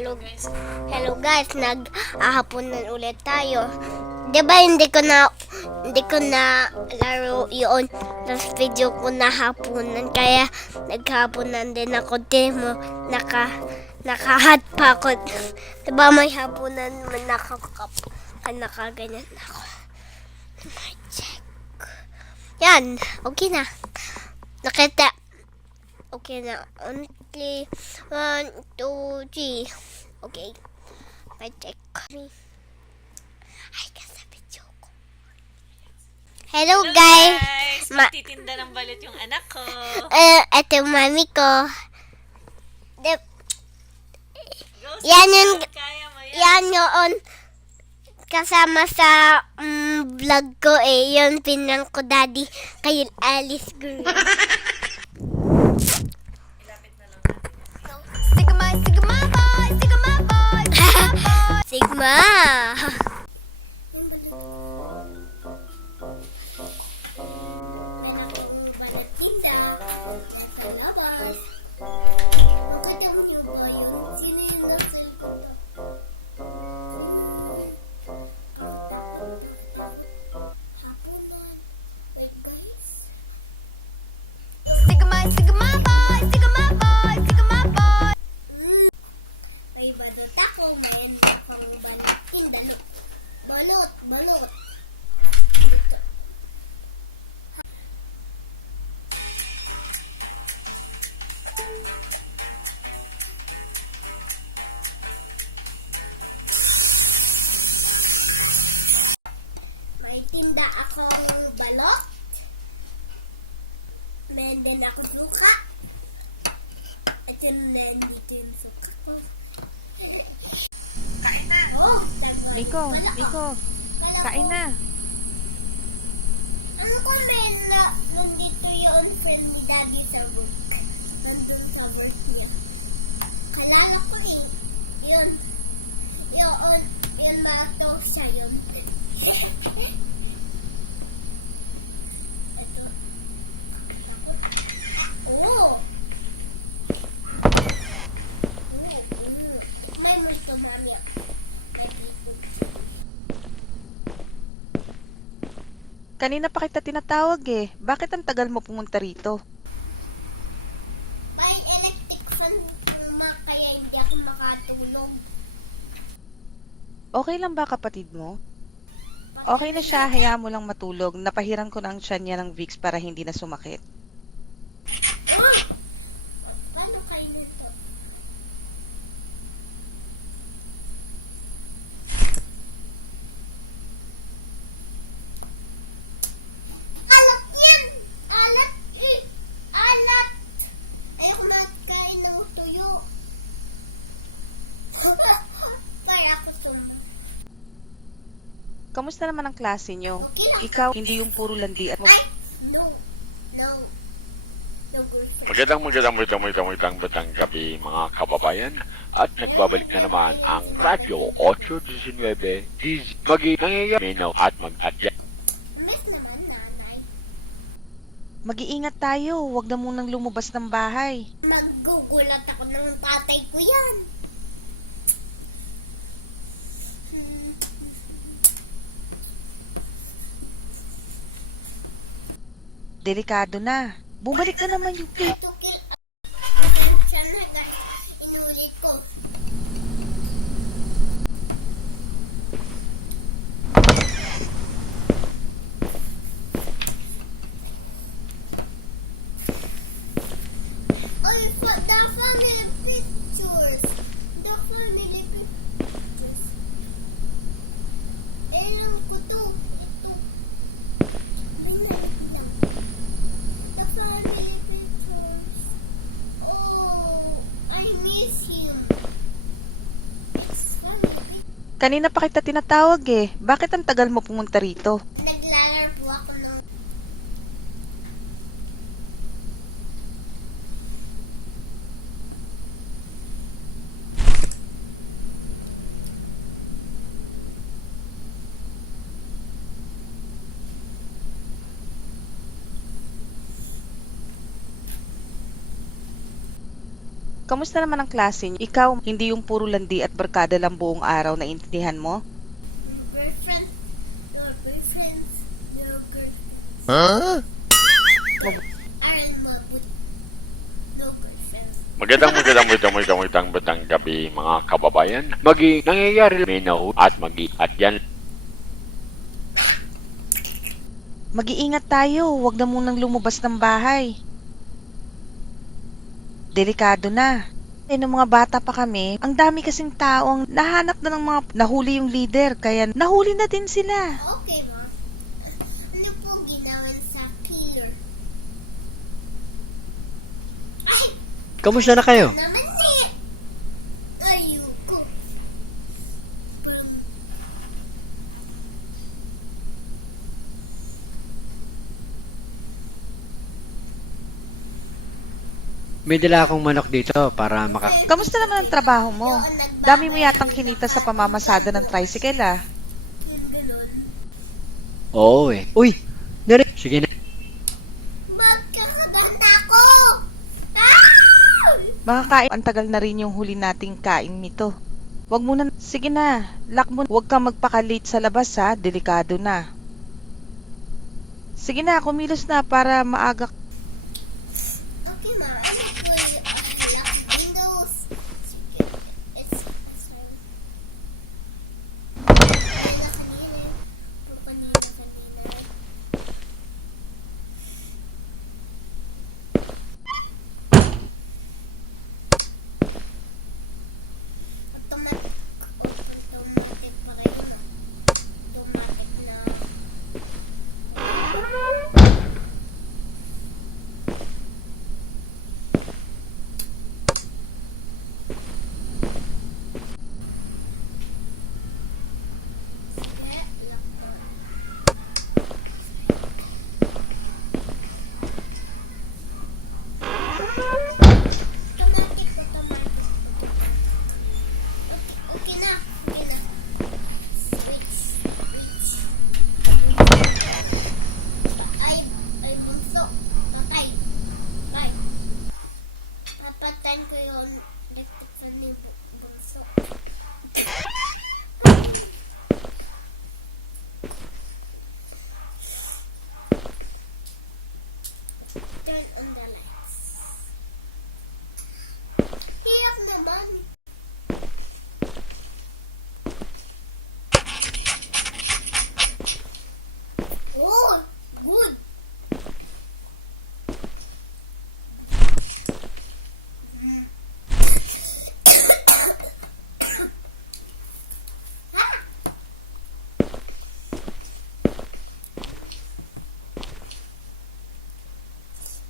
Hello, hello guys, nag-ahaponan ulit tayo. 'Di ba hindi ko na laro 'yon. Last video ko na hapunan kaya naghapunan din ako demo. Nakahat pa ako. 'Di ba may hapunan man nakaganyan ako. My check. Yan, okay na. Nakita. Okay na. Only 1, 2, 3. Okay. My check. Ay, kasi video ko. Hello guys. Magtitinda ng balut yung anak ko. Ito yung mami ko. Go, Yan yung, kaya mo yan. yan yung kasama sa vlog ko eh. Yun pinang ko daddy kay Alice Green. Sigma, Sigma boy, Sigma boy, Sigma boy. Sigma. Sigma, Sigma boy, Sigma boy, Sigma boy. May balot ako, mayroon akong balot. Balot, balot. May tinda akong balot. Meron din ako suka. At yun din dito yung suka ko. Oh, Miko, kain na. ano kung meron nandito yung friend ni Daddy sa work? Nandun sa work niya. Kalala ko eh. Yun. Yun ba ito siya yun? Ito. Oh! May multo mami. Kanina pa kita tinatawag eh. Bakit ang tagal mo pumunta rito? May electric fan kaya hindi ako makatulog. Okay lang ba kapatid mo? Okay na siya, hayaan mo lang matulog. Napahiran ko na ang tiyan niya ng Vicks para hindi na sumakit. Paano kayo nito? Alat yan! Alat eh! Alat! Ayoko na kain ng tuyo. Kaya ako sumunod. Kamusta naman ang klase niyo? Okay lang. Ikaw, hindi yung puro landi at mo. Ay! No! No! No good. Magandang gabi mga kababayan at nagbabalik na naman ang Radyo 819 mag-nangyayami at mag-adya. Miss naman, nanay. Mag-iingat tayo, huwag na munang lumabas ng bahay. Maggugulat ako ng tatay ko yan. Delikado na. Bumalik na naman yung Tukil. Sana guys, inulit ko. Oy, the family pictures. The family pictures. Alam ko to. Ito. The family pictures. Oh, I miss him. It's funny. Kanina pa kita tinatawag eh. Bakit ang tagal mo pumunta rito? Naglalaro ako ng Kamusta naman ang klase niyo? Ikaw, hindi yung puro landi at barkada lang buong araw na intindihan mo? Boyfriend, no boyfriends, no girlfriends. Huh? Aral mo, no girlfriends. Magandang gabi mga kababayan. Nangyayari may nahu at at yan. Mag-iingat tayo, huwag na munang lumabas ng bahay. Delikado na. Nung mga bata pa kami, ang dami kasing taong nahanap na ng mga nahuli yung leader, kaya nahuli na din sila. Okay, ma. Ano po ginawan sa killer? Ay, Kamusta na kayo? naman eh! Ayoko. May dala akong manok dito para Kamusta naman ang trabaho mo? Dami mo yatang kinita sa pamamasada ng tricycle ah. Yung ganun. Oo eh. Uy! Sige na. Magkakaganda ako! Ah! Makakain, ang tagal na rin yung huli nating kain nito. Wag mo na, sige na, lock mo, huwag kang magpaka-late sa labas ha, delikado na. Sige na, kumilos na para maaga. Okay, ma. Ano po yung lock windows? It's fine. Kanina. Automatic pa rin yun, ah. Automatic na. Okay na. Switch. Ay, bunso. Patay. Ay. Papatayin ko yung detector ni bunso. Turn on the lights. Hirap naman. Oh, good.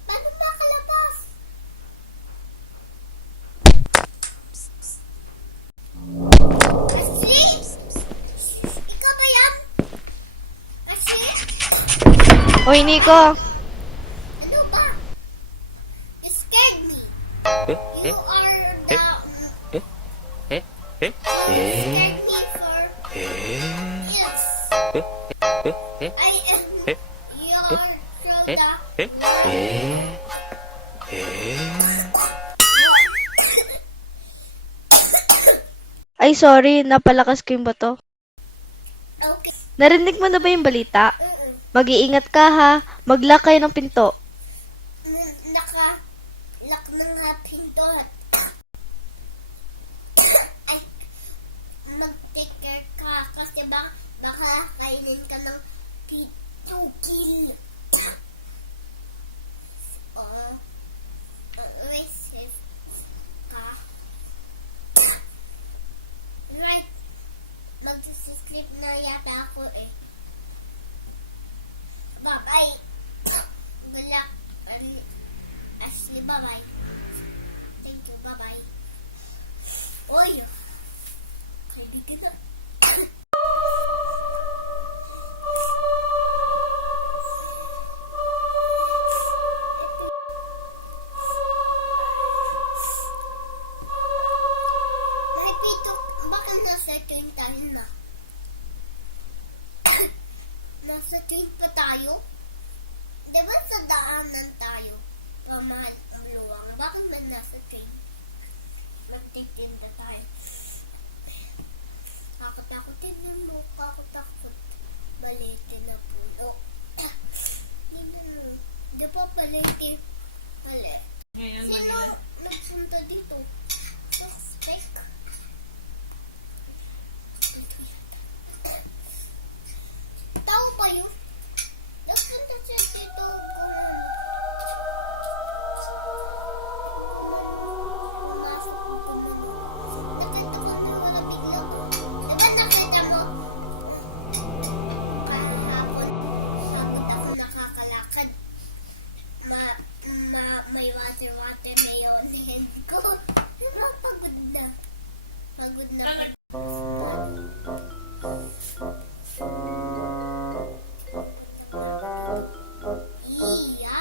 Paano makalabas? Kasi? Ikaw ba yan? Kasi? Hoy, Nico! Ano ba? You scared me. You are the... You scared me for... Yes. I am... You are from the... Ay, sorry, napalakas ko yung bato. Okay. Narinig mo na ba yung balita? Mm-mm. Mag-iingat ka ha. Mag-lock kayo ng pinto. Naka-lock ng pindot. Ay, mag-take care ka kasi baka kainin ka ng pitukil. Oo. Racist ka. Right. Mag-sleep na yata ako eh. Bye-bye. Good luck. Ashley, bye-bye. Thank you, bye-bye. Oy! Kaibigan na. Repito, bakit nasa 20 na? Nasa 20 pa tayo? Diba sa daanan tayo? Pamahal ang luwang. Bakit man nasa train? magtitinda tayo. Takot-takotin yung mukha ko, takot. Balitin na puno. Di pa balitin. Mali. Ngayon, Sino Manila. nagpunta dito? Suspect. Tao pa yun? Nagpunta siya dito. Pumasok ko pumunod. Nakita ko na wala bigla ko. Diba nakita mo? Parang hapon. Hapon ako nakakalakad. May water na yun. Hand ko. Diba pagod na? Pagod na. Iya.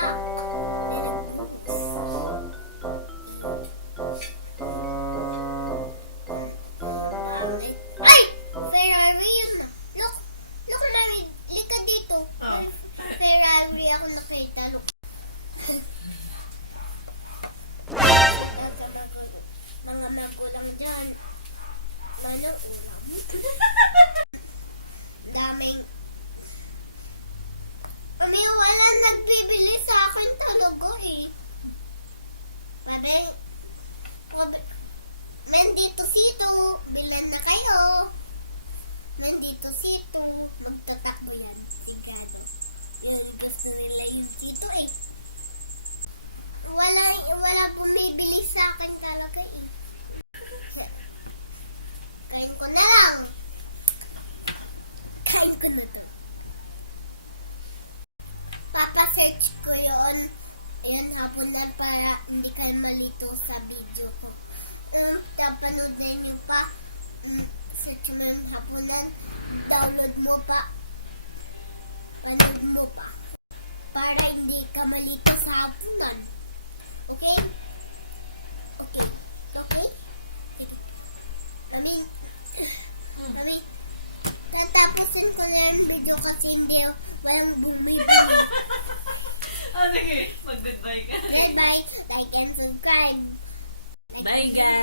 Ay! Ferrari yun na. Look! Look, Larry. Lika dito. Oh. Ferrari ako nakita. Look. Mga magulang dyan. Lalo ulam. Daming. Wala nagbibili sa akin talaga eh. Mendito sito, bilan na kayo. Mendito sito, magtatakbo yan. Sigado. Yung gusto nila yung sito eh. Wala bumibili sa akin talaga eh. Kain ko na lang. Kain ko na to. Papa-search ko yun. Ilan hapon na para hindi kayo malito sa video ko. Tapanood na niyo pa. Search mo yung hapunan. Download mo pa. Panood mo pa. Para hindi ka malito sa hapunan. Okay? Okay. Okay? Mami. Tatapusin ko na yung video kasi hindi walang bumibili. Oh, sige. Mag-goodbye ka. Bye-bye. Like and subscribe. Bye, guys.